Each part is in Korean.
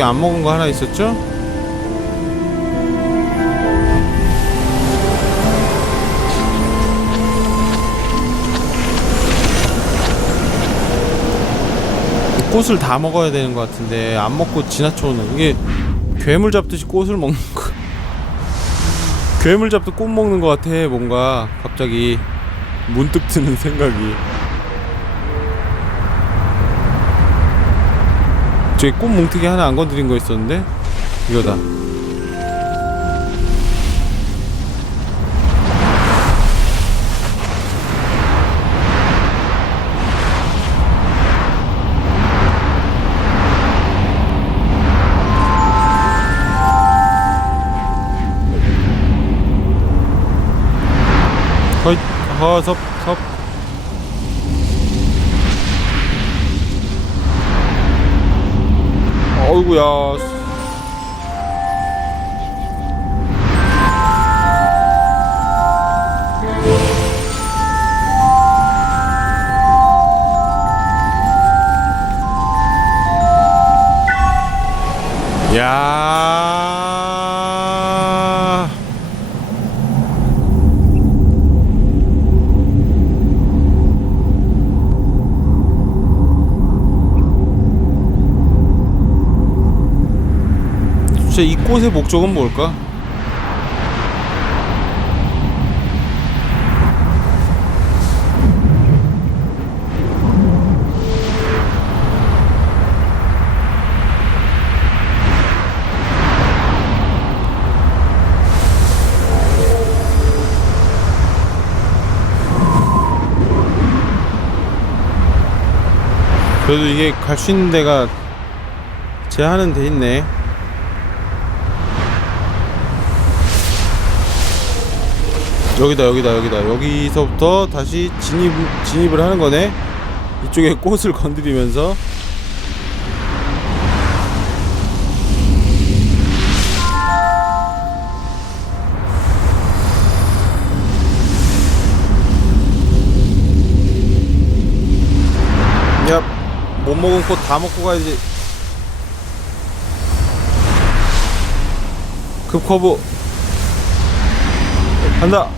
저기 안 먹은 거 하나 있었죠? 꽃을 다 먹어야 되는 것 같은데 안 먹고 지나쳐오는 이게 괴물 잡듯이 꽃을 먹는 거. 괴물 잡듯 꽃 먹는 것 같아 뭔가. 갑자기 문득 드는 생각이 저기 꽃 뭉티기 하나 안 건드린 거 있었는데? 이거다. 허이 허섭 섭 어이구야 야 진짜 이 꽃의 목적은 뭘까? 그래도 이게 갈 수 있는 데가 제한은 돼 있네. 여기다 여기다 여기다 여기서부터 다시 진입 진입을 하는 거네. 이쪽에 꽃을 건드리면서 야, 못 먹은 꽃 다 먹고 가야지. 급커브 간다.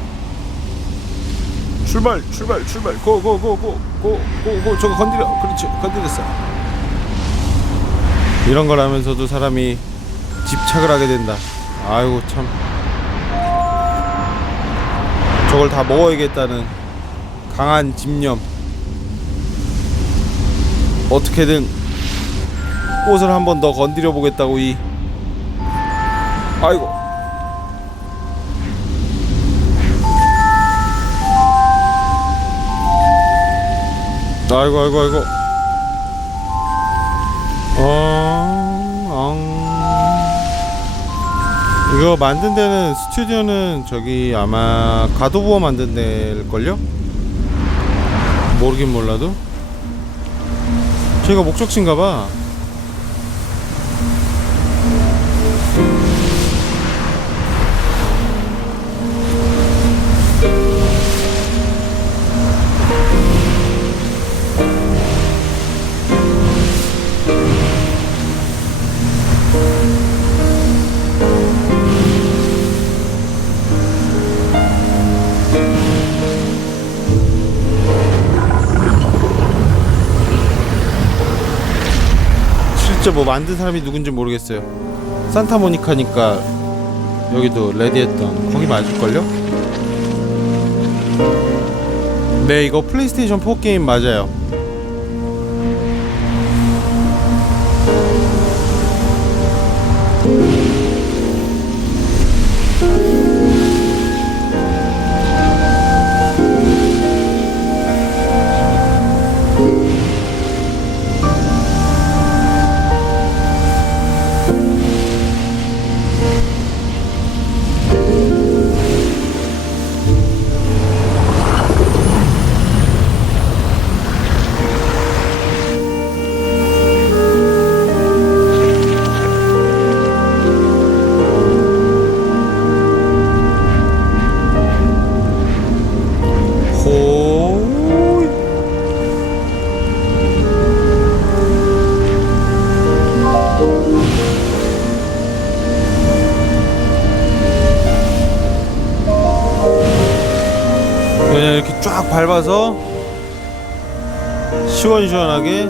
출발, 출발, 출발. 고, 고, 고, 고, 고, 고, 고. 저거 건드려. 그렇지, 건드렸어. 이런 걸 하면서도 사람이 집착을 하게 된다. 아이고 참. 저걸 다 먹어야겠다는 강한 집념. 어떻게든 꽃을 한 번 더 건드려 보겠다고 이. 아이고. 아이고 아이고 아이고 어, 엉. 이거 만든 데는 스튜디오는 저기 아마 가도부어 만든 데일걸요? 모르긴 몰라도 저희가 목적지인가봐 뭐 만든 사람이 누군지 모르겠어요. 산타모니카니까 여기도 레디했던 거기 맞을걸요? 네, 이거 플레이스테이션 4 게임 맞아요. 쫙 밟아서 시원시원하게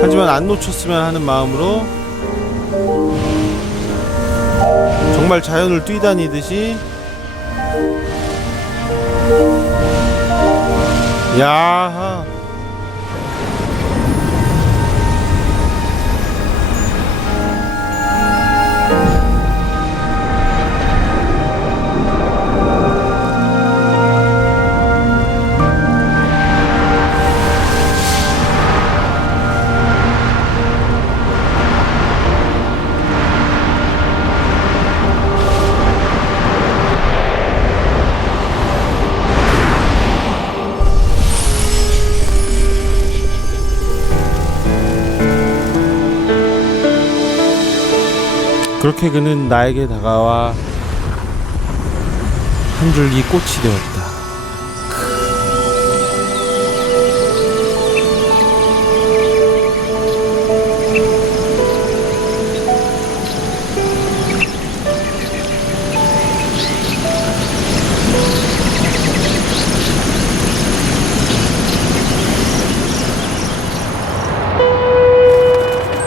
하지만 안 놓쳤으면 하는 마음으로 정말 자연을 뛰다니듯이 야하 그는 나에게 다가와 한 줄기 꽃이 되었다.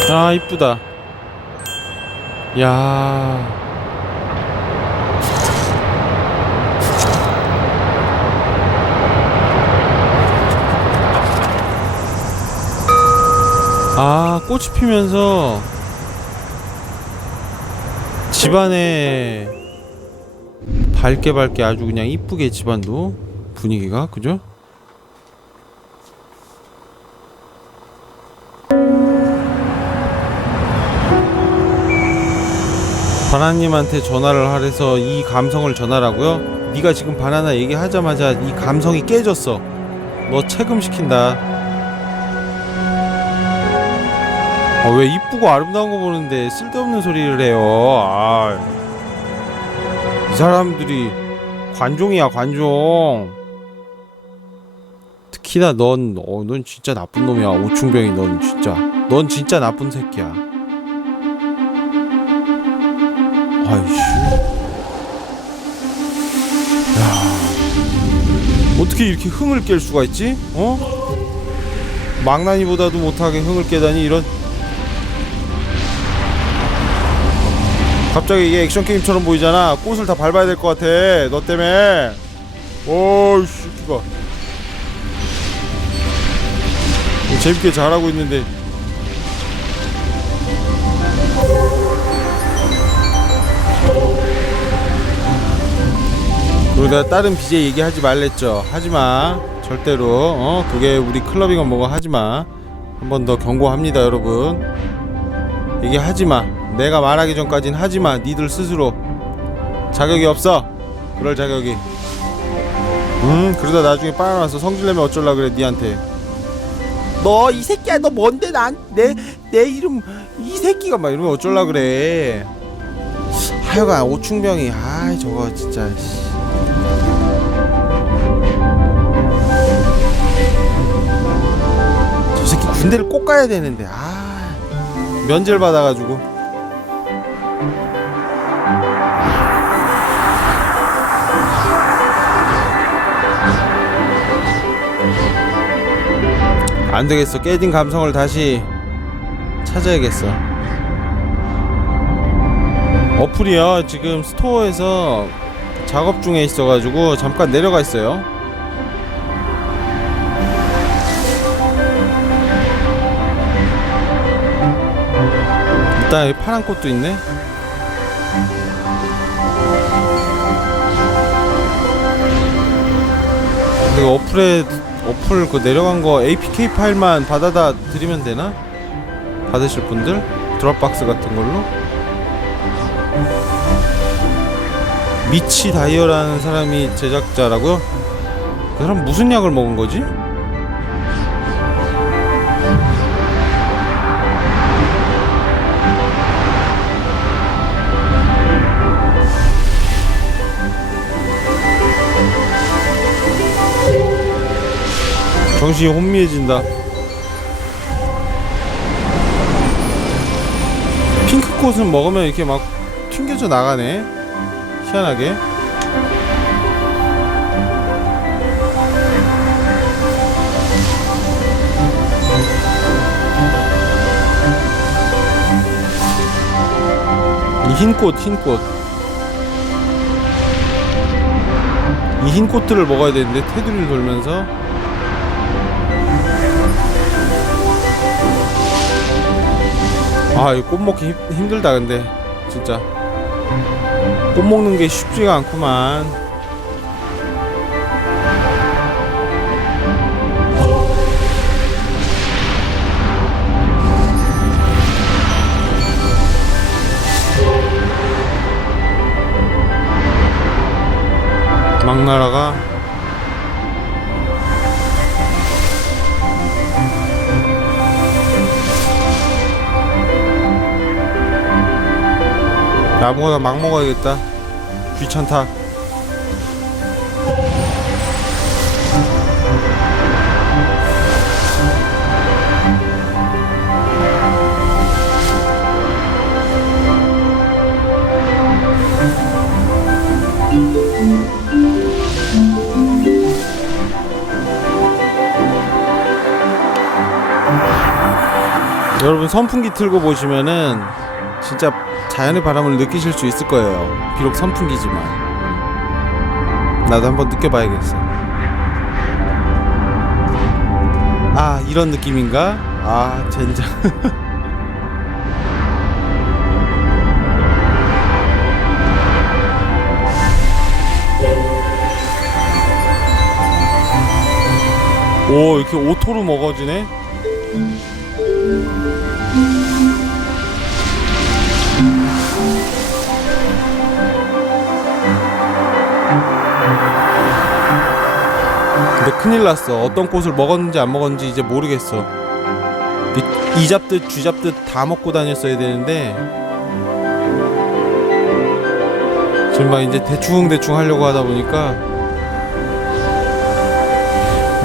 아 이쁘다. 야. 아, 꽃이 피면서 집안에 밝게 밝게 아주 그냥 이쁘게 집안도 분위기가 그죠? 바나님한테 전화를 하래서 이 감성을 전하라고요? 네가 지금 바나나 얘기하자마자 이 감성이 깨졌어. 너 책임시킨다. 아, 왜 이쁘고 아름다운 거 보는데 쓸데없는 소리를 해요? 아, 이 사람들이 관종이야 관종. 특히나 넌, 어, 넌 진짜 나쁜 놈이야 오충병이 넌 진짜. 넌 진짜 나쁜 새끼야. 아이씨. 야. 어떻게 이렇게 흥을 깰 수가 있지? 어? 망나니보다도 못하게 흥을 깨다니 이런. 갑자기 이게 액션 게임처럼 보이잖아. 꽃을 다 밟아야 될 것 같아. 너 때문에. 오이씨, 이거. 재밌게 잘하고 있는데. 내가 다른 BJ 얘기하지 말랬죠. 하지마. 절대로. 어? 그게 우리 클럽이건 뭐가 하지마. 한 번 더 경고합니다, 여러분. 얘기하지마. 내가 말하기 전까진 하지마. 니들 스스로. 자격이 없어. 그럴 자격이. 음, 그러다 나중에 빨아나서 성질내면 어쩔라 그래, 니한테. 너 이 새끼야, 너 뭔데 난 내 내 이름 이 새끼가 막 이러면 어쩔라 그래. 하여간 오충병이 아이 저거 진짜. 씨. 군대를 꼭 가야 되는데 아 면제를 받아가지고. 안 되겠어. 깨진 감성을 다시 찾아야겠어. 어플이요. 지금 스토어에서 작업 중에 있어가지고 잠깐 내려가 있어요 일단 여기 파란 꽃도 있네. 이거 어플에 어플 그 내려간 거 APK 파일만 받아다 드리면 되나? 받으실 분들 드롭박스 같은 걸로. 미치 다이어라는 사람이 제작자라고요? 그 사람 무슨 약을 먹은 거지? 정신이 혼미해진다. 핑크꽃은 먹으면 이렇게 막 튕겨져 나가네. 희한하게. 이 흰꽃, 흰꽃. 이 흰꽃들을 먹어야 되는데 테두리를 돌면서 아, 이꽃 먹기 힘, 힘들다, 근데. 진짜. 꽃 먹는 게 쉽지가 않구만. 막 날아가. 아무거나 막 먹어야겠다. 귀찮다. 여러분 선풍기 틀고 보시면은 진짜 자연의 바람을 느끼실 수 있을 거예요. 비록 선풍기지만 나도 한번 느껴봐야겠어. 아 이런 느낌인가? 아 젠장. 오 이렇게 오토로 먹어지네. 큰일 났어. 어떤 꽃을 먹었는지 안 먹었는지 이제 모르겠어. 이, 이 잡듯 쥐 잡듯 다 먹고 다녔어야 되는데 지금 막 이제 대충 대충 하려고 하다 보니까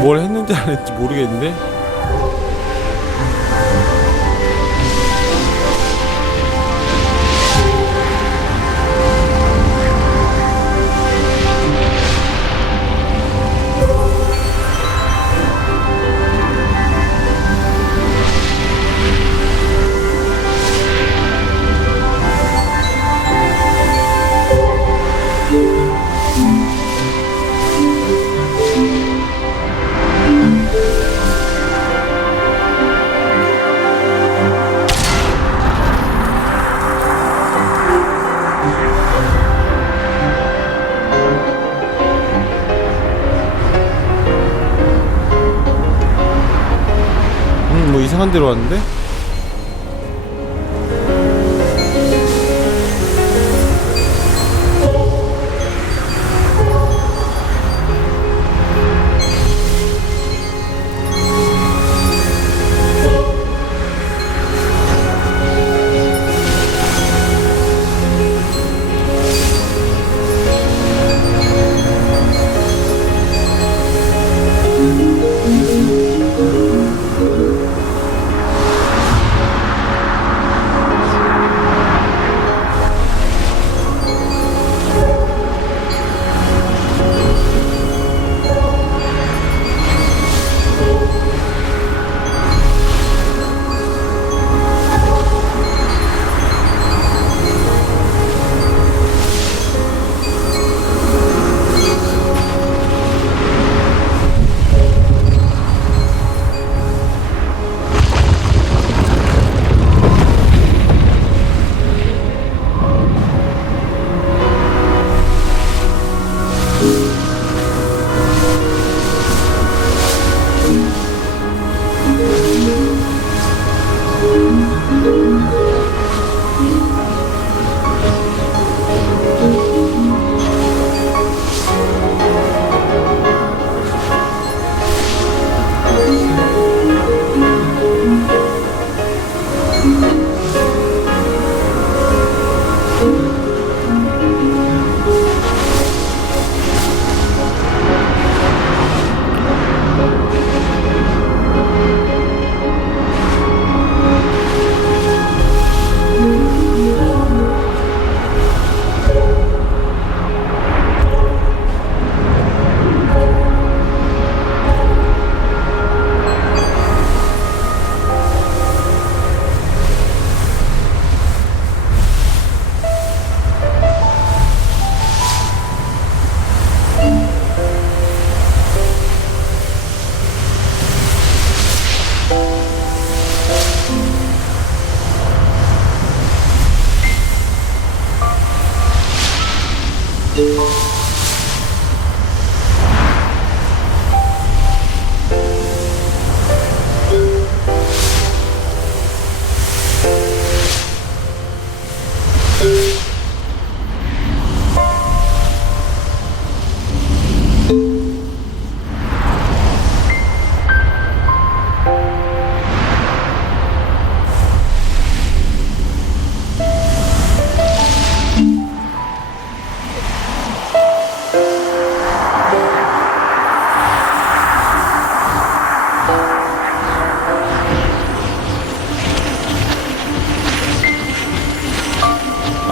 뭘 했는지 안 했는지 모르겠는데 한 데로 왔는데?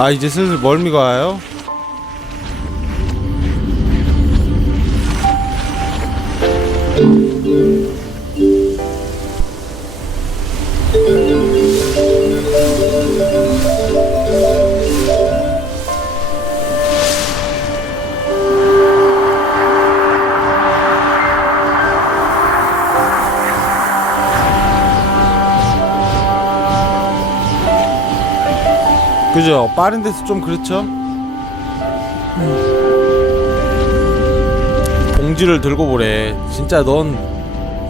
아 이제 슬슬 멀미가 와요? 그죠? 빠른 데서 좀 그렇죠? 봉지를 들고 보래. 진짜 넌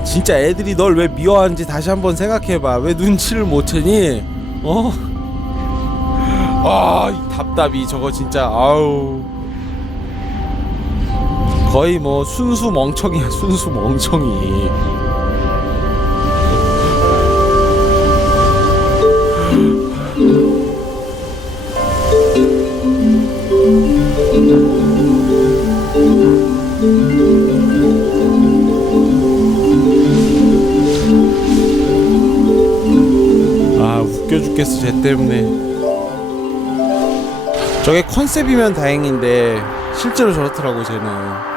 진짜 애들이 널 왜 미워하는지 다시 한번 생각해봐. 왜 눈치를 못 채니? 어? 아, 이 답답이 저거 진짜 아우. 거의 뭐 순수 멍청이야, 순수 멍청이. 아 웃겨 죽겠어 쟤 때문에. 저게 컨셉이면 다행인데 실제로 저렇더라고 쟤는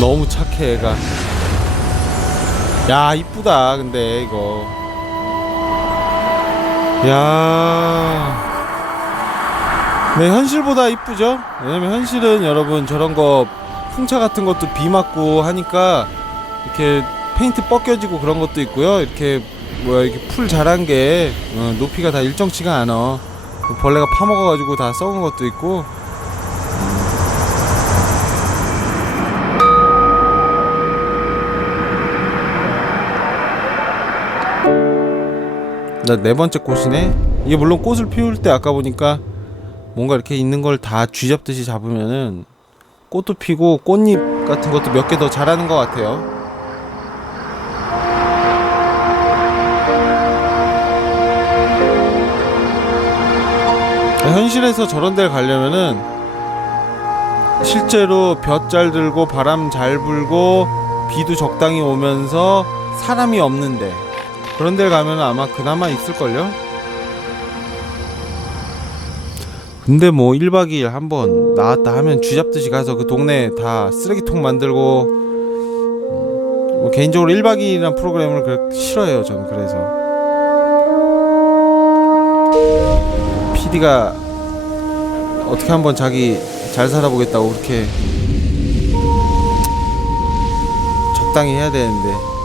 너무 착해 애가 야 이쁘다 근데 이거 야 네, 현실보다 이쁘죠? 왜냐면 현실은 여러분 저런 거 풍차 같은 것도 비 맞고 하니까 이렇게 페인트 벗겨지고 그런 것도 있고요. 이렇게 뭐야 이렇게 풀 자란 게 어, 높이가 다 일정치가 않아. 벌레가 파먹어가지고 다 썩은 것도 있고. 네 번째 꽃이네. 이게 물론 꽃을 피울 때 아까 보니까 뭔가 이렇게 있는 걸 다 쥐잡듯이 잡으면은 꽃도 피고 꽃잎 같은 것도 몇 개 더 자라는 것 같아요. 현실에서 저런 데를 가려면은 실제로 볕 잘 들고 바람 잘 불고 비도 적당히 오면서 사람이 없는데 그런 데를 가면 아마 그나마 있을걸요? 근데 뭐 1박 2일 한번 나왔다 하면 쥐잡듯이 가서 그 동네 다 쓰레기통 만들고 음, 뭐 개인적으로 1박 2일이란 프로그램을 그렇게 싫어해요 저는 그래서 PD가 어떻게 한번 자기 잘 살아보겠다고 그렇게 적당히 해야 되는데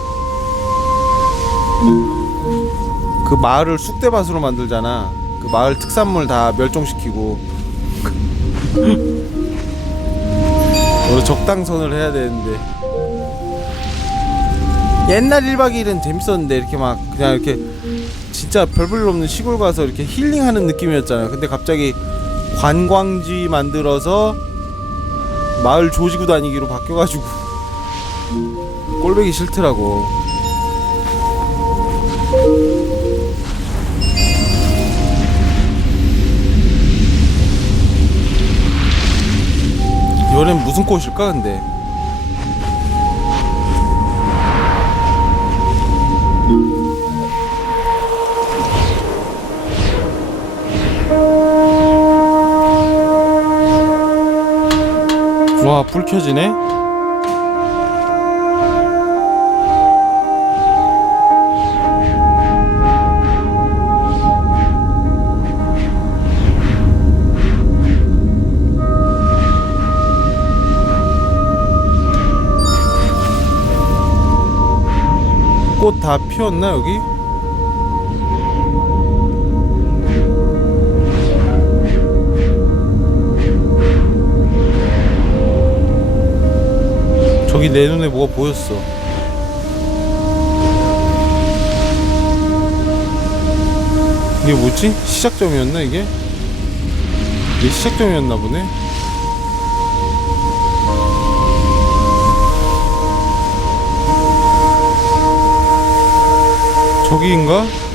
그 마을을 쑥대밭으로 만들잖아. 그 마을 특산물 다 멸종시키고. 원래 적당선을 해야 되는데. 옛날 1박 2일은 재밌었는데 이렇게 막 그냥 이렇게 진짜 별볼일 없는 시골 가서 이렇게 힐링하는 느낌이었잖아요. 근데 갑자기 관광지 만들어서 마을 조지고 다니기로 바뀌어가지고 꼴보기 싫더라고. 이번엔 무슨 꽃일까 근데? 와 불 켜지네 꽃 다 피었나 여기? 저기 내 눈에 뭐가 보였어. 이게 뭐지? 시작점이었나 이게? 이게 시작점이었나 보네. 저기인가?